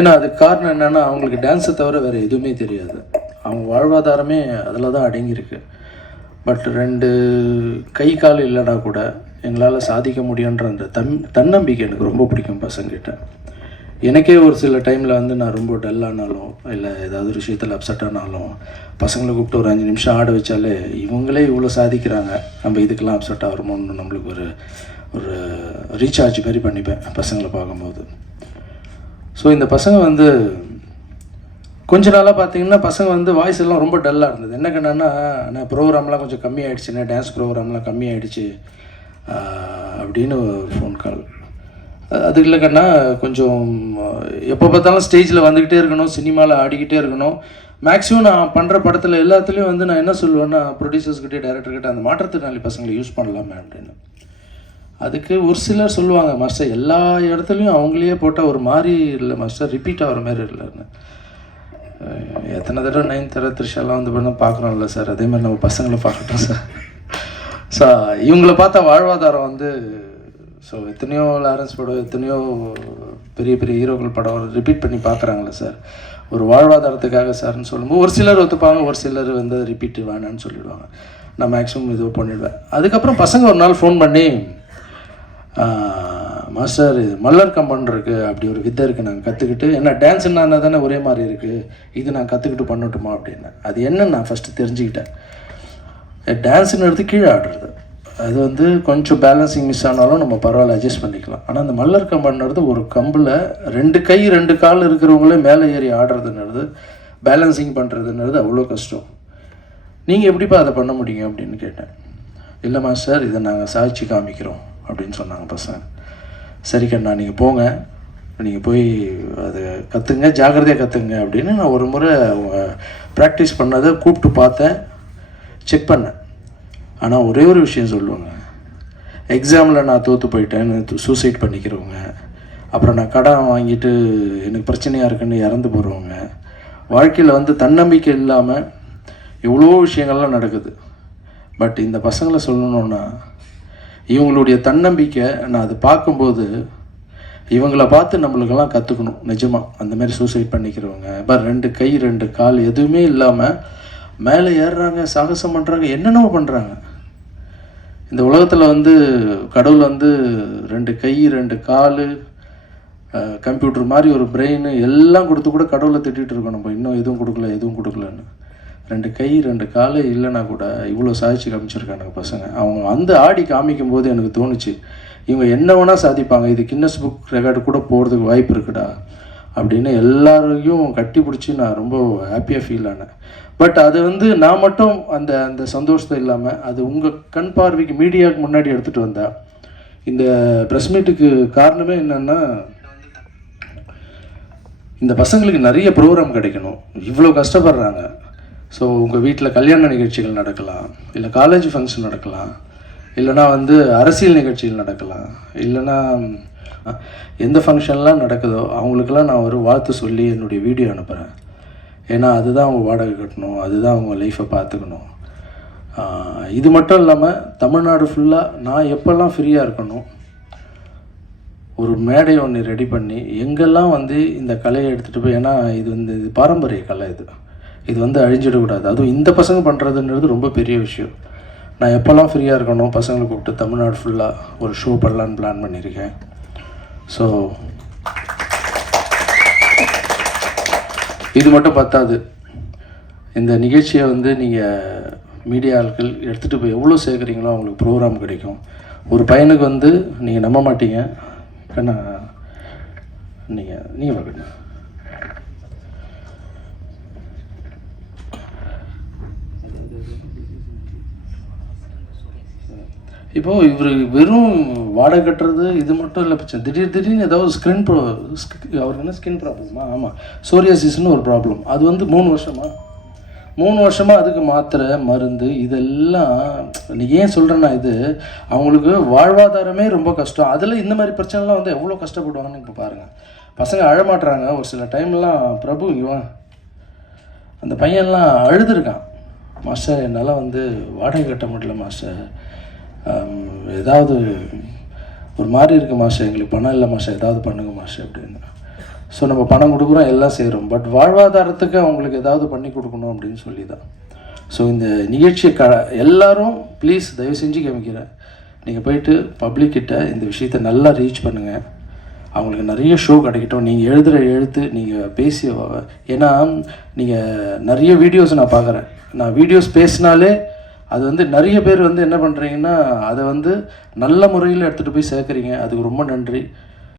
ஏன்னா அதுக்கு காரணம் என்னென்னா அவங்களுக்கு டான்ஸை தவிர வேறு எதுவுமே தெரியாது. அவங்க வாழ்வாதாரமே அதில் தான் அடங்கியிருக்கு. பட் 2 கை கால் இல்லைனா கூட எங்களால் சாதிக்க முடியுன்ற அந்த தன்னம்பிக்கை எனக்கு ரொம்ப பிடிக்கும் பசங்கிட்ட. எனக்கே ஒரு சில டைமில் வந்து நான் ரொம்ப டல்லானாலும் இல்லை ஏதாவது ஒரு விஷயத்தில் அப்செட் ஆனாலும் பசங்களை கூப்பிட்டு ஒரு 5 நிமிஷம் ஆட வச்சாலே இவங்களே இவ்வளோ சாதிக்கிறாங்க, நம்ம இதுக்கெல்லாம் அப்செட் ஆகிறோமோன்னு நம்மளுக்கு ஒரு ரீசார்ஜ் மாதிரி பண்ணிப்பேன் பசங்களை பார்க்கும்போது. ஸோ இந்த பசங்க வந்து கொஞ்ச நாளாக பார்த்தீங்கன்னா பசங்க வந்து வாய்ஸ் எல்லாம் ரொம்ப டல்லாக இருந்தது. என்ன கண்ணா நான் ப்ரோக்ராம்லாம் கொஞ்சம் கம்மியாகிடுச்சுண்ணே, டான்ஸ் ப்ரோக்ராம்லாம் கம்மியாகிடுச்சு அப்படின்னு ஒரு ஃபோன் கால். அது இல்லை கண்ணா, கொஞ்சம் எப்போ பார்த்தாலும் ஸ்டேஜில் வந்துக்கிட்டே இருக்கணும், சினிமாவில் ஆடிக்கிட்டே இருக்கணும். மேக்ஸிமம் நான் பண்ணுற படத்தில் எல்லாத்துலேயும் வந்து நான் என்ன சொல்லுவேன்னா ப்ரொடியூசர்ஸ்கிட்டே டைரக்டர்கிட்ட அந்த மாற்றுத்திறனாளி பசங்களை யூஸ் பண்ணலாமே அப்படின்னு. அதுக்கு ஒரு சிலர் சொல்லுவாங்க, மாஸ்டர் எல்லா இடத்துலையும் அவங்களையே போட்டால் ஒரு மாதிரி இல்லை மாஸ்டர், ரிப்பீட் ஆகிற மாதிரி இல்லைன்னு. எத்தனை தடவை 9th தர த்ரிஷாலாம் வந்து பண்ண பார்க்குறோம்ல சார், அதே மாதிரி நம்ம பசங்களை பார்க்கட்டும் சார். ஸோ இவங்கள பார்த்தா வாழ்வாதாரம் வந்து ஸோ எத்தனையோ லாரன்ஸ் படம், எத்தனையோ பெரிய பெரிய ஹீரோக்கள் படம் ரிப்பீட் பண்ணி பார்க்குறாங்களே சார், ஒரு வாழ்வாதாரத்துக்காக சார்னு சொல்லும்போது ஒரு சிலர் ஒத்துப்பாங்க, ஒரு சிலர் வந்து ரிப்பீட் வேணான்னு சொல்லிவிடுவாங்க. நான் மேக்ஸிமம் இது பண்ணிவிடுவேன். அதுக்கப்புறம் பசங்க ஒரு நாள் ஃபோன் பண்ணி, மாஸ்டர் மல்லர் கம்பன் இருக்குது, அப்படி ஒரு வித்தை இருக்குது, நாங்கள் கற்றுக்கிட்டு என்ன டான்ஸுன்னா தானே ஒரே மாதிரி இருக்குது, இது நான் கற்றுக்கிட்டு பண்ணட்டுமா அப்படின்னு. அது என்னன்னு நான் ஃபஸ்ட்டு தெரிஞ்சுக்கிட்டேன். டான்ஸுன்னு எடுத்து கீழே ஆடுறது அது வந்து கொஞ்சம் பேலன்சிங் மிஸ் ஆனாலும் நம்ம பரவாயில்ல அட்ஜஸ்ட் பண்ணிக்கலாம். ஆனால் அந்த மல்லர் கம்பன்றது ஒரு கம்பில் 2 கை 2 கால் இருக்கிறவங்களே மேலே ஏறி ஆடுறதுன்றது, பேலன்சிங் பண்ணுறதுன்றது அவ்வளோ கஷ்டம். நீங்கள் எப்படிப்பா அதை பண்ண முடியும் அப்படின்னு கேட்டேன். இல்லை மாஸ்டர், இதை நாங்கள் சாதிச்சு காமிக்கிறோம் அப்படின்னு சொன்னாங்க பசங்க. சரி கண்ணா, நீங்கள் போங்க, நீங்கள் போய் அதை கற்றுங்க, ஜாக்கிரதையாக கற்றுங்க அப்படின்னு நான் ஒரு முறை ப்ராக்டிஸ் பண்ணதை கூப்பிட்டு பார்த்தேன், செக் பண்ணேன். ஆனால் ஒரே ஒரு விஷயம் சொல்லுவாங்க, எக்ஸாமில் நான் தோற்று போயிட்டேன்னு சூசைட் பண்ணிக்கிறவங்க, அப்புறம் நான் கடன் வாங்கிட்டு எனக்கு பிரச்சனையாக இருக்குன்னு இறந்து போகிறவங்க, வாழ்க்கையில் வந்து தன்னம்பிக்கை இல்லாமல் எவ்வளோ விஷயங்கள்லாம் நடக்குது. பட் இந்த பசங்களை சொல்லணுன்னா இவங்களுடைய தன்னம்பிக்கை நான் அதை பார்க்கும்போது இவங்கள பார்த்து நம்மளுக்கெல்லாம் கற்றுக்கணும். நிஜமாக அந்த மாதிரி சூசைட் பண்ணிக்கிறவங்க, பட் 2 கை 2 கால் எதுவுமே இல்லாமல் மேலே ஏறுறாங்க, சாகசம் பண்ணுறாங்க, என்னென்னவோ பண்ணுறாங்க. இந்த உலகத்தில் வந்து கடவுள் வந்து 2 கை 2 கால், கம்ப்யூட்டர் மாதிரி ஒரு பிரெயின் எல்லாம் கொடுத்து கூட கடவுளை திட்டிகிட்டு இருக்கோம் நம்ம, இன்னும் எதுவும் கொடுக்கலன்னு. 2 கை 2 கால் இல்லைன்னா கூட இவ்வளோ சாதிச்சு காமிச்சிருக்கானுங்க பசங்க. அவங்க வந்து ஆடி காமிக்கும் போது எனக்கு தோணுச்சு, இவங்க என்ன வேணால் சாதிப்பாங்க, இது கின்னஸ் புக் ரெக்கார்டு கூட போகிறதுக்கு வாய்ப்பு இருக்குடா அப்படின்னு எல்லாரையும் கட்டி பிடிச்சி நான் ரொம்ப ஹாப்பியாக ஃபீல் ஆனேன். பட் அது வந்து நான் மட்டும் அந்த அந்த சந்தோஷத்தை இல்லாமல் அது உங்கள் கண் பார்வைக்கு மீடியாவுக்கு முன்னாடி எடுத்துகிட்டு வந்தேன். இந்த ப்ரெஸ் மீட்டுக்கு காரணமே என்னென்னா, இந்த பசங்களுக்கு நிறைய ப்ரோக்ராம் கிடைக்கணும், இவ்வளோ கஷ்டப்படுறாங்க. ஸோ உங்கள் வீட்டில் கல்யாண நிகழ்ச்சிகள் நடக்கலாம், இல்லை காலேஜ் ஃபங்க்ஷன் நடக்கலாம், இல்லைனா வந்து அரசியல் நிகழ்ச்சிகள் நடக்கலாம், இல்லைனா எந்த ஃபங்க்ஷன்லாம் நடக்குதோ அவங்களுக்கெல்லாம் நான் ஒரு வாழ்த்து சொல்லி என்னுடைய வீடியோ அனுப்புகிறேன். ஏன்னா அதுதான் அவங்க வாடகை கட்டணும், அதுதான் அவங்க லைஃப்பை பார்த்துக்கணும். இது மட்டும் இல்லாமல் தமிழ்நாடு ஃபுல்லாக நான் எப்போல்லாம் ஃப்ரீயாக இருக்கணும், ஒரு மேடை ஒன்று ரெடி பண்ணி எங்கெல்லாம் வந்து இந்த கலையை எடுத்துகிட்டு போய், ஏன்னா இது வந்து இது பாரம்பரிய கலை, இது வந்து அழிஞ்சிடக்கூடாது. அதுவும் இந்த பசங்க பண்ணுறதுன்றது ரொம்ப பெரிய விஷயம். நான் எப்போல்லாம் ஃப்ரீயாக இருக்கணும் பசங்களை கூப்பிட்டு தமிழ்நாடு ஃபுல்லாக ஒரு ஷோ பண்ணலான்னு பிளான் பண்ணியிருக்கேன். ஸோ இது மட்டும் பத்தாது, இந்த நிகழ்ச்சியை வந்து நீங்கள் மீடியா ஆட்கள் எடுத்துகிட்டு போய் எவ்வளோ சேர்க்குறீங்களோ அவங்களுக்கு ப்ரோக்ராம் கிடைக்கும். ஒரு பையனுக்கு வந்து நீங்கள் நம்ப மாட்டீங்க கண்ணா, நீங்கள் பார்க்கணும், இப்போது இவர் வெறும் வாடகை கட்டுறது இது மட்டும் இல்லை பிரச்சனை, திடீர்னு ஏதாவது அவருக்கு என்ன ஸ்கின் ப்ராப்ளமா, ஆமாம் சோரியாசிஸ்னு ஒரு ப்ராப்ளம், அது வந்து 3 வருஷமாக அதுக்கு மாத்திரை மருந்து இதெல்லாம். நீங்கள் ஏன் சொல்கிறேன்னா, இது அவங்களுக்கு வாழ்வாதாரமே ரொம்ப கஷ்டம். அதில் இந்த மாதிரி பிரச்சனைலாம் வந்து எவ்வளோ கஷ்டப்படுவாங்கன்னு இப்போ பாருங்கள். பசங்க அழமாட்டுறாங்க ஒரு சில டைம்லாம். பிரபு இவன் அந்த பையன்லாம் அழுதுருக்கான், மாஸ்டர் என்னால் வந்து வாடகை கட்ட முடியல மாஸ்டர், ஏதாவது ஒரு மாதிரி இருக்குது மாஸ்டர், எங்களுக்கு பணம் இல்லை மாஸ்டர், ஏதாவது பண்ணுங்க மாஸ்டர் அப்படின்னு. ஸோ நம்ம பணம் கொடுக்குறோம், எல்லாம் செய்கிறோம். பட் வாழ்வாதாரத்துக்கு அவங்களுக்கு ஏதாவது பண்ணி கொடுக்கணும் அப்படின்னு சொல்லி தான். ஸோ இந்த நிகழ்ச்சியை எல்லோரும் ப்ளீஸ் தயவு செஞ்சு கவனிக்கிறேன், நீங்கள் போயிட்டு பப்ளிக்கிட்ட இந்த விஷயத்தை நல்லா ரீச் பண்ணுங்கள். அவங்களுக்கு நிறைய ஷோ கிடைக்கட்டும். நீங்கள் எழுதுகிற எழுத்து, நீங்கள் பேசி, ஏன்னா நீங்கள் நிறைய வீடியோஸ் நான் பார்க்குறேன். நான் வீடியோஸ் பேசினாலே அது வந்து நிறைய பேர் வந்து என்ன பண்ணுறீங்கன்னா அதை வந்து நல்ல முறையில் எடுத்துகிட்டு போய் சேர்க்குறீங்க. அதுக்கு ரொம்ப நன்றி.